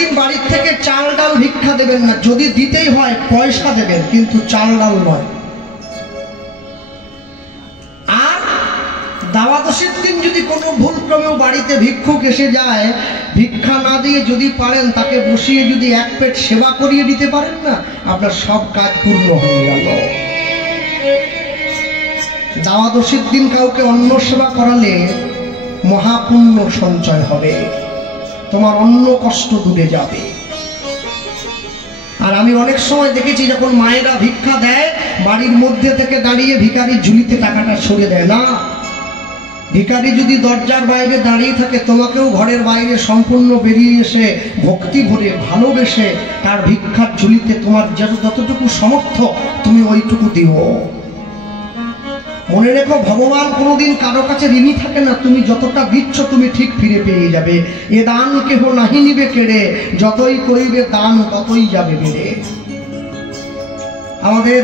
কোনোদিন বাড়ির থেকে চাল ডাল ভিক্ষা দেবেন না, যদি দিতেই হয় পয়সা দেবেন, কিন্তু চাল ডাল নয়। আর দ্বাদশীর দিন যদি কোনো ভুলক্রমেও বাড়িতে ভিক্ষুক এসে যায়, ভিক্ষা না দিয়ে যদি পারেন তাকে বসিয়ে যদি এক পেট সেবা করিয়ে দিতে পারেন না, আপনার সব কাজ পূর্ণ হয়ে গেল। দ্বাদশীর দিন কাউকে অন্ন সেবা করালে মহাপুণ্য সঞ্চয় হবে, তোমার অন্য কষ্ট দূরে যাবে। আর আমি অনেক সময় দেখেছি যখন মায়েরা ভিক্ষা দেয়, বাড়ির মধ্যে থেকে দাঁড়িয়ে ভিখারির ঝুলিতে টাকাটা সরে দেয় না। ভিখারি যদি দরজার বাইরে দাঁড়িয়ে থাকে, তোমাকেও ঘরের বাইরে সম্পূর্ণ বেরিয়ে এসে ভক্তি ভরে ভালোবেসে তার ভিক্ষার ঝুলিতে তোমার যতটুকু সামর্থ্য তুমি ওইটুকু দিও। মনে রেখো, ভগবান কোনোদিন কারো কাছে ঋণী থাকে না। তুমি যতটা দিচ্ছ তুমি ঠিক ফিরে পেয়ে যাবে। এ দান কেহ নাহি নিবে কেড়ে, যতই করিবে দান ততই যাবে বেড়ে। আমাদের